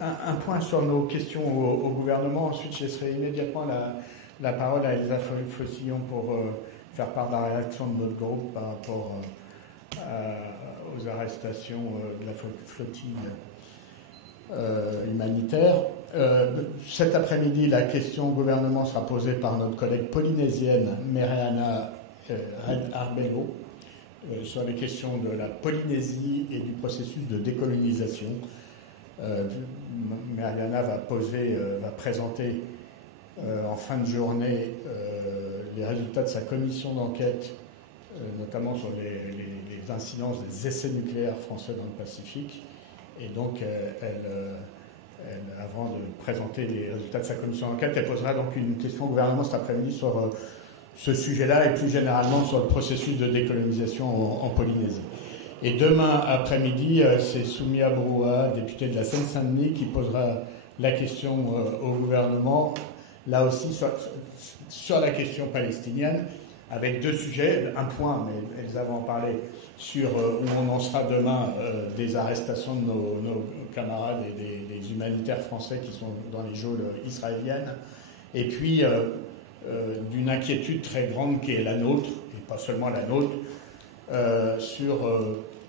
un point sur nos questions au gouvernement. Ensuite, je laisserai immédiatement la parole à Elsa Fossillon pour faire part de la réaction de notre groupe par rapport aux arrestations de la flottille humanitaire. Cet après-midi, la question au gouvernement sera posée par notre collègue polynésienne Mariana Arbelo sur les questions de la Polynésie et du processus de décolonisation. Mariana va présenter en fin de journée les résultats de sa commission d'enquête, notamment sur les incidences des essais nucléaires français dans le Pacifique. Et donc, avant de présenter les résultats de sa commission d'enquête, elle posera donc une question au gouvernement cet après-midi sur ce sujet-là et plus généralement sur le processus de décolonisation en Polynésie. Et demain après-midi, c'est Soumia Broua, députée de la Seine-Saint-Denis, qui posera la question au gouvernement, là aussi sur la question palestinienne, avec deux sujets. Un point, mais elles avaient en parlé, sur où on en sera demain des arrestations de nos camarades et des humanitaires français qui sont dans les geôles israéliennes, et puis d'une inquiétude très grande qui est la nôtre, et pas seulement la nôtre, sur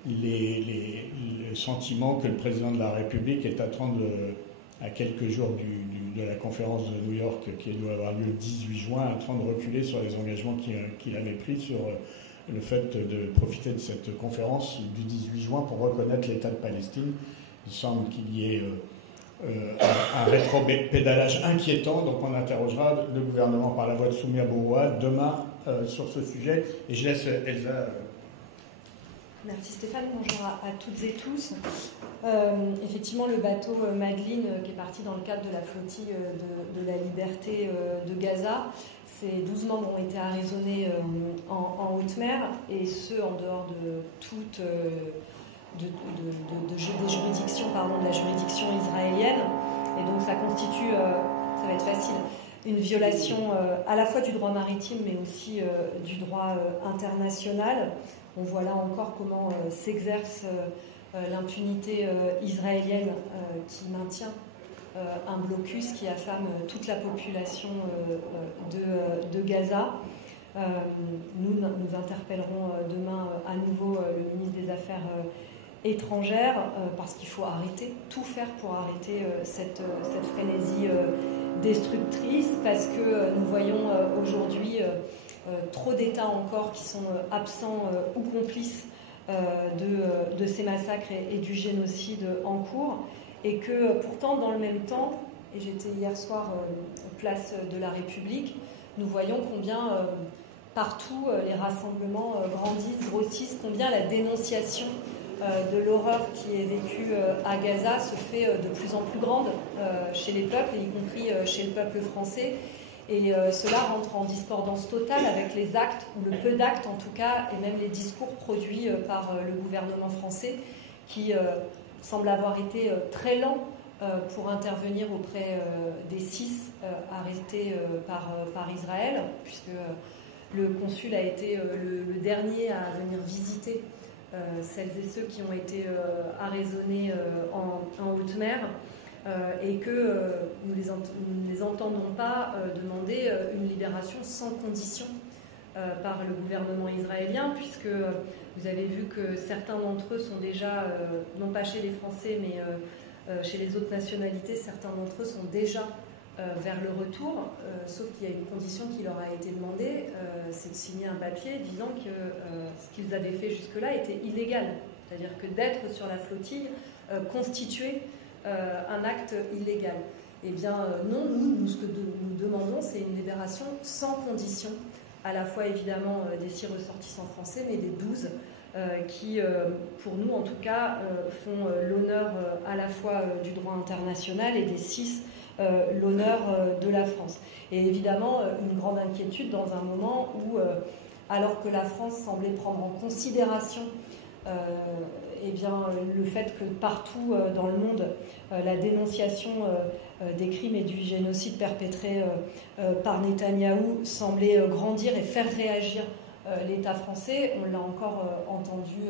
les sentiments que le président de la République est à quelques jours de la conférence de New York qui doit avoir lieu le 18 juin, en train de reculer sur les engagements qu'il avait pris sur le fait de profiter de cette conférence du 18 juin pour reconnaître l'État de Palestine. Il semble qu'il y ait un rétropédalage inquiétant, donc on interrogera le gouvernement par la voix de Soumia Broua demain sur ce sujet. Et je laisse Elsa. Merci Stéphane, bonjour à toutes et tous. Effectivement, le bateau Madeleine, qui est parti dans le cadre de la flottille de la liberté de Gaza, ces 12 membres ont été arraisonnés en haute mer, et ce, en dehors de toute des juridictions, de la juridiction israélienne. Et donc ça constitue, ça va être facile, une violation à la fois du droit maritime, mais aussi du droit international. On voit là encore comment s'exerce l'impunité israélienne qui maintient un blocus qui affame toute la population de Gaza. Nous interpellerons demain à nouveau le ministre des Affaires étrangères parce qu'il faut tout faire pour arrêter cette frénésie destructrice, parce que nous voyons aujourd'hui trop d'États encore qui sont absents ou complices de ces massacres et du génocide en cours, et que pourtant dans le même temps, et j'étais hier soir place de la République, nous voyons combien partout les rassemblements grossissent, combien la dénonciation de l'horreur qui est vécue à Gaza se fait de plus en plus grande chez les peuples, y compris chez le peuple français. Et cela rentre en discordance totale avec les actes, ou le peu d'actes en tout cas, et même les discours produits par le gouvernement français, qui semble avoir été très lent pour intervenir auprès des 6 arrêtés par Israël, puisque le consul a été le dernier à venir visiter celles et ceux qui ont été arraisonnés en haute mer. Et que nous ne les entendons pas demander une libération sans condition par le gouvernement israélien, puisque vous avez vu que certains d'entre eux sont déjà, non pas chez les Français, mais chez les autres nationalités, certains d'entre eux sont déjà vers le retour, sauf qu'il y a une condition qui leur a été demandée, c'est de signer un papier disant que ce qu'ils avaient fait jusque-là était illégal, c'est-à-dire que d'être sur la flottille constituait un acte illégal. Eh bien non, nous ce que nous demandons, c'est une libération sans condition, à la fois évidemment des 6 ressortissants français, mais des 12 qui, pour nous en tout cas, font l'honneur à la fois du droit international, et des 6 l'honneur de la France. Et évidemment, une grande inquiétude dans un moment où, alors que la France semblait prendre en considération eh bien, le fait que partout dans le monde, la dénonciation des crimes et du génocide perpétrés par Netanyahou semblait grandir et faire réagir l'État français. On l'a encore entendu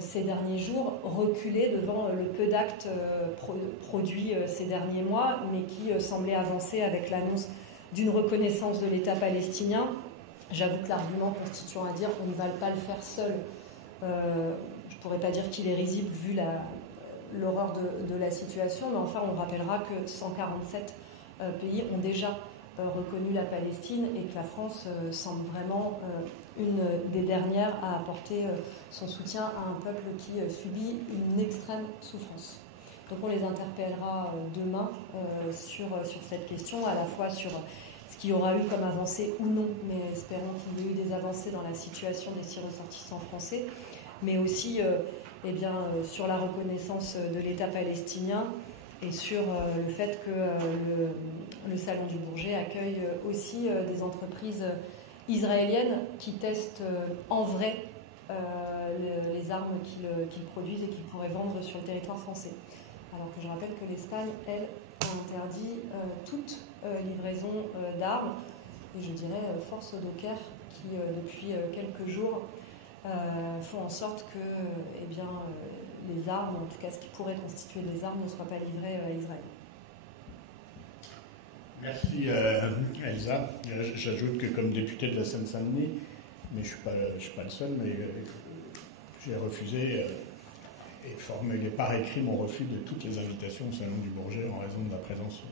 ces derniers jours, reculer devant le peu d'actes produits ces derniers mois, mais qui semblaient avancer avec l'annonce d'une reconnaissance de l'État palestinien. J'avoue que l'argument constituant à dire qu'on ne va pas le faire seul, je ne pourrais pas dire qu'il est risible vu l'horreur de la situation, mais enfin on rappellera que 147 pays ont déjà reconnu la Palestine et que la France semble vraiment une des dernières à apporter son soutien à un peuple qui subit une extrême souffrance. Donc on les interpellera demain sur cette question, à la fois sur ce qu'il y aura eu comme avancée ou non, mais espérons qu'il y ait eu des avancées dans la situation des 6 ressortissants français, mais aussi sur la reconnaissance de l'État palestinien et sur le fait que le Salon du Bourget accueille aussi des entreprises israéliennes qui testent en vrai les armes qu'ils produisent et qu'ils pourraient vendre sur le territoire français. Alors que je rappelle que l'Espagne, elle, a interdit toute livraison d'armes, et je dirais force aux dockers qui, depuis quelques jours, font en sorte que les armes, en tout cas ce qui pourrait constituer des armes, ne soient pas livrées à Israël. Merci Elsa. J'ajoute que comme député de la Seine-Saint-Denis, mais je ne suis pas le seul, mais j'ai refusé et formulé par écrit mon refus de toutes les invitations au Salon du Bourget en raison de la présence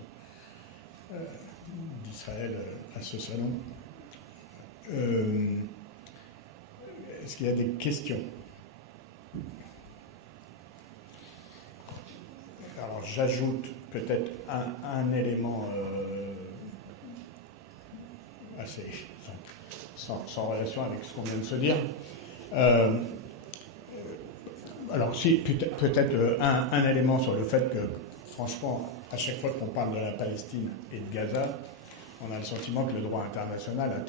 d'Israël à ce salon. Est-ce qu'il y a des questions ? Alors j'ajoute peut-être un élément assez sans relation avec ce qu'on vient de se dire. Alors si, peut-être un élément sur le fait que, franchement, à chaque fois qu'on parle de la Palestine et de Gaza, on a le sentiment que le droit international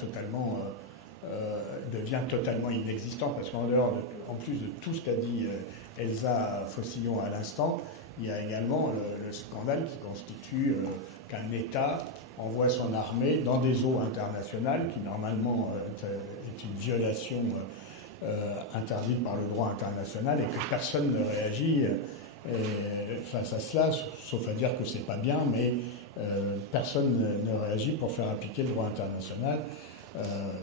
devient totalement inexistant, parce qu'en plus de tout ce qu'a dit Elsa Fossillon à l'instant, il y a également le scandale qui constitue qu'un État envoie son armée dans des eaux internationales qui normalement est une violation interdite par le droit international, et que personne ne réagit face à cela, sauf à dire que c'est pas bien, mais personne ne réagit pour faire appliquer le droit international.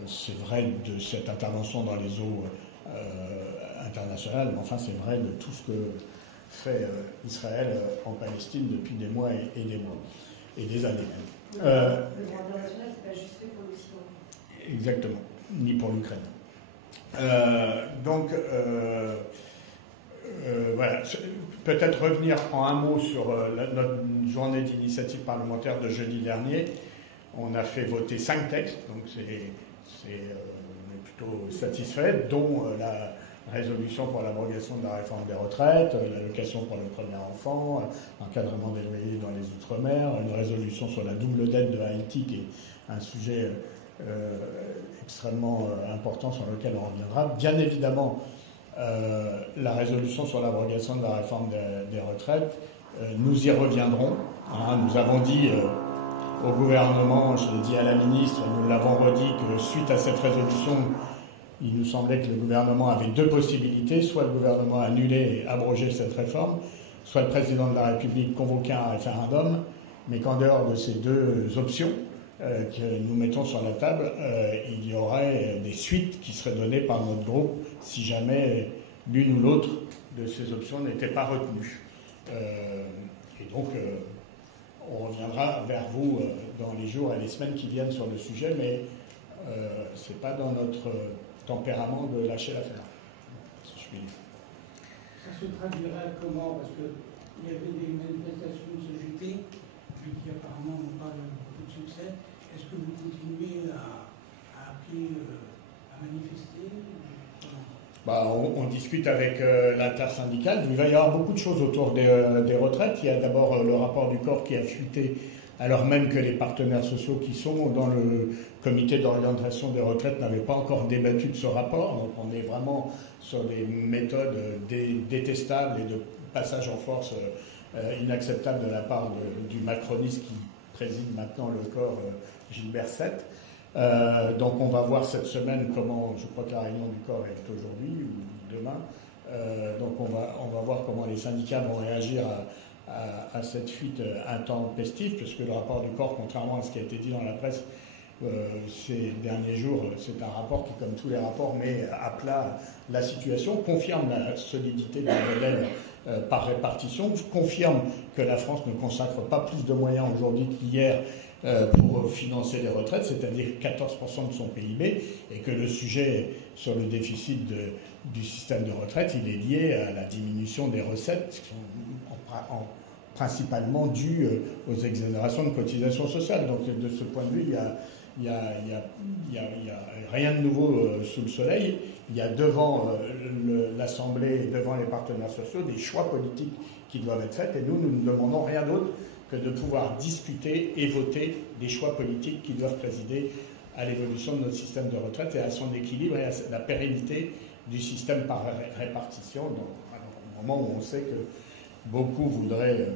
C'est vrai de cette intervention dans les eaux internationales, mais enfin c'est vrai de tout ce que fait Israël en Palestine depuis des mois et des mois, et des années même. Le droit international, c'est pas juste fait pour l'Occident. Exactement, ni pour l'Ukraine. Voilà, peut-être revenir en un mot sur notre journée d'initiative parlementaire de jeudi dernier. On a fait voter 5 textes, donc on est plutôt satisfait, dont la résolution pour l'abrogation de la réforme des retraites, l'allocation pour le premier enfant, l'encadrement des loyers dans les Outre-mer, une résolution sur la double dette de Haïti, qui est un sujet extrêmement important sur lequel on reviendra. Bien évidemment, la résolution sur l'abrogation de la réforme des retraites, nous y reviendrons. Nous avons dit au gouvernement, je l'ai dit à la ministre, nous l'avons redit, que suite à cette résolution, il nous semblait que le gouvernement avait 2 possibilités, soit le gouvernement annulait et abrogeait cette réforme, soit le président de la République convoquait un référendum, mais qu'en dehors de ces 2 options que nous mettons sur la table, il y aurait des suites qui seraient données par notre groupe si jamais l'une ou l'autre de ces options n'était pas retenue. Et donc, on reviendra vers vous dans les jours et les semaines qui viennent sur le sujet, mais ce n'est pas dans notre tempérament de lâcher l'affaire, si je puis dire. Ça se traduirait comment? Parce qu'il y avait des manifestations de CGT, qui apparemment n'ont pas beaucoup de succès. Est-ce que vous continuez à appeler à manifester? On discute avec l'intersyndicale. Il va y avoir beaucoup de choses autour des retraites. Il y a d'abord le rapport du corps qui a fuité, alors même que les partenaires sociaux qui sont dans le comité d'orientation des retraites n'avaient pas encore débattu de ce rapport. Donc on est vraiment sur des méthodes détestables et de passage en force inacceptable de la part du macroniste qui préside maintenant le corps Gilbert Sette. Donc on va voir cette semaine comment, je crois que la réunion du corps est aujourd'hui ou demain, Donc on va voir comment les syndicats vont réagir à cette fuite intempestive, puisque le rapport du corps, contrairement à ce qui a été dit dans la presse ces derniers jours, c'est un rapport qui, comme tous les rapports, met à plat la situation, confirme la solidité du modèle par répartition, confirme que la France ne consacre pas plus de moyens aujourd'hui qu'hier pour financer les retraites, c'est-à-dire 14% de son PIB, et que le sujet sur le déficit du système de retraite, il est lié à la diminution des recettes qui sont principalement dues aux exonérations de cotisations sociales. Donc de ce point de vue, il y a rien de nouveau sous le soleil. Il y a devant l'Assemblée, devant les partenaires sociaux, des choix politiques qui doivent être faits, et nous ne demandons rien d'autre que de pouvoir discuter et voter des choix politiques qui doivent présider à l'évolution de notre système de retraite et à son équilibre et à la pérennité du système par répartition, au moment où on sait que beaucoup voudraient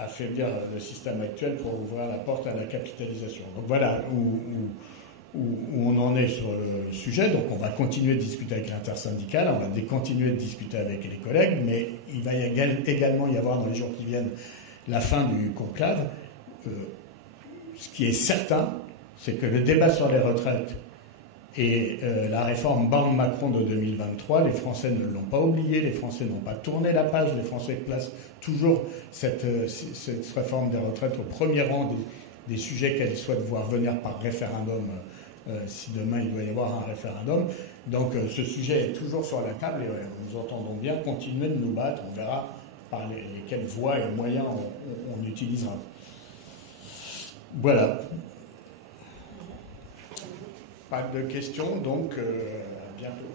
affaiblir le système actuel pour ouvrir la porte à la capitalisation. Donc voilà où on en est sur le sujet. Donc on va continuer de discuter avec l'intersyndicale, on va continuer de discuter avec les collègues, mais il va également y avoir dans les jours qui viennent la fin du conclave. Ce qui est certain, c'est que le débat sur les retraites et la réforme Borne-Macron de 2023, les Français ne l'ont pas oublié, les Français n'ont pas tourné la page, les Français placent toujours cette réforme des retraites au premier rang des sujets qu'elles souhaitent voir venir par référendum, si demain il doit y avoir un référendum. Donc ce sujet est toujours sur la table et nous entendons bien continuer de nous battre. On verra par lesquelles voies et moyens on utilisera. Voilà. Pas de questions, donc à bientôt.